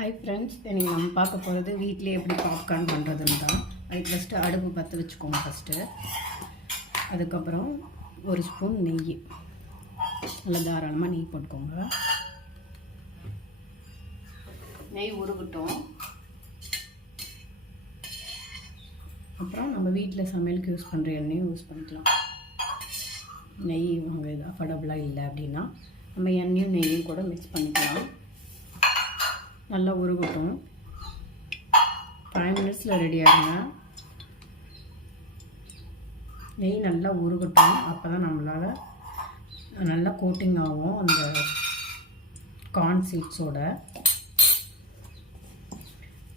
Hi friends, இன்றைக்கி நம்ம பார்க்க போகிறது வீட்டிலே எப்படி பாப்கார்ன் பண்ணுறதுன்னு தான். அதுக்கு ஃபஸ்ட்டு அடுப்பு பற்ற வச்சுக்கோங்க. அதுக்கப்புறம் ஒரு ஸ்பூன் நெய், நல்லா தாராளமாக நெய் போட்டுக்கோங்க. நெய் உருகட்டும். அப்புறம் நம்ம வீட்டில் சமையலுக்கு யூஸ் பண்ணுற எண்ணெயும் யூஸ் பண்ணிக்கலாம். நெய் அங்கே இது அஃபர்டபுளாக இல்லை அப்படின்னா நம்ம எண்ணெயும் நெய்யும் கூட மிக்ஸ் பண்ணிக்கலாம். நல்லா உருகட்டும். 5 மினிட்ஸில் ரெடி ஆகுங்க. நெய் நல்லா உருகட்டும். அப்போ தான் நம்மளால் நல்லா கோட்டிங் ஆகும் அந்த கார்ன் சீட்ஸோட.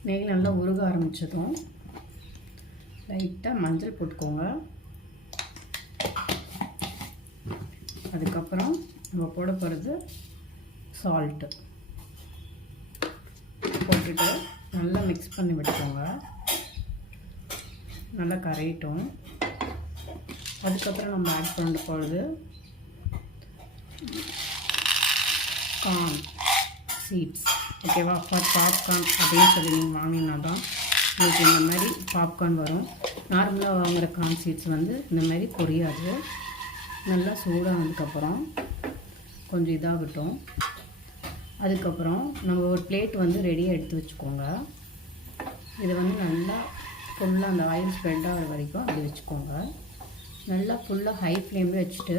நெய் நல்லா உருக ஆரம்பித்ததும் லைட்டாக மஞ்சள் போட்டுக்கோங்க. அதுக்கப்புறம் நம்ம போட போகிறது சால்ட்டு போட்டுட்டு நல்லா மிக்ஸ் பண்ணி விட்டுக்கோங்க. நல்லா கரையட்டும். அதுக்கப்புறம் நம்ம ஆட் பண்ண போகிறது கார்ன் சீட்ஸ். ஓகேவா? ஃபார் பாப்கார்ன் அப்படின்னு சொல்லி நீங்கள் வாங்கினா தான் உங்களுக்கு இந்த மாதிரி பாப்கார்ன் வரும். நார்மலாக வாங்குகிற கார்ன் சீட்ஸ் இந்த மாதிரி பொரியாது. நல்லா சூடானதுக்கப்புறம் கொஞ்சம் இதாகட்டும். அதுக்கப்புறம் நம்ம ஒரு பிளேட் ரெடியாக எடுத்து வச்சுக்கோங்க. இதை நல்லா ஃபுல்லாக அந்த ஆயில் ஸ்ப்ரெட் ஆகிற வரைக்கும் அப்படி வச்சுக்கோங்க. நல்லா ஃபுல்லாக ஹை ஃப்ளேமில் வச்சுட்டு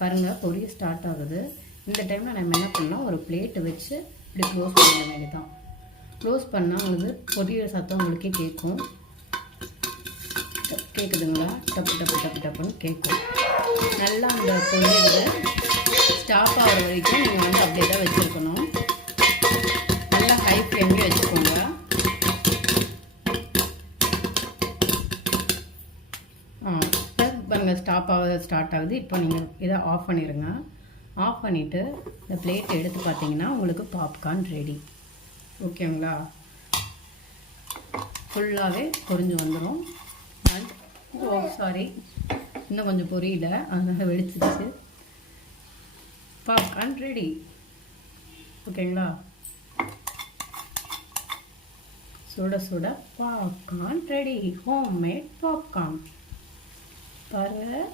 பாருங்கள், பொரிய ஸ்டார்ட் ஆகுது. இந்த டைமில் நம்ம என்ன பண்ணலாம், ஒரு பிளேட்டை வச்சு இப்படி க்ளோஸ் பண்ண வேண்டியதான். க்ளோஸ் பண்ணால் பொரியிற சத்தம் உங்களுக்கே கேட்கும். கேட்குதுங்களா? டப்பு டப்பு டப்பு டப்புன்னு கேட்கும். நல்லா அந்த பொரியலை ஸ்டாப் ஆகிற வரைக்கும் நீங்கள் அப்படியே தான் வச்சுருக்கணும். நல்லா ஹை ஃப்ளேம்லேயே வச்சுக்கோங்க. பாருங்கள், ஸ்டார்ட் ஆகுது. இப்போ நீங்கள் இதை ஆஃப் பண்ணிடுங்க. ஆஃப் பண்ணிவிட்டு இந்த பிளேட்டை எடுத்து பார்த்தீங்கன்னா உங்களுக்கு பாப்கார்ன் ரெடி. ஓகேங்களா? ஃபுல்லாகவே பொரிஞ்சு வந்துடும். சாரி, இன்னும் கொஞ்சம் பொரியல, அதனால் வெடிச்சிருச்சு. Popcorn ready. ஓகேங்களா? சுட சுட பாப்கார்ன் ரெடி. ஹோம்மேட் பாப்கார்ன் பாருங்கள்.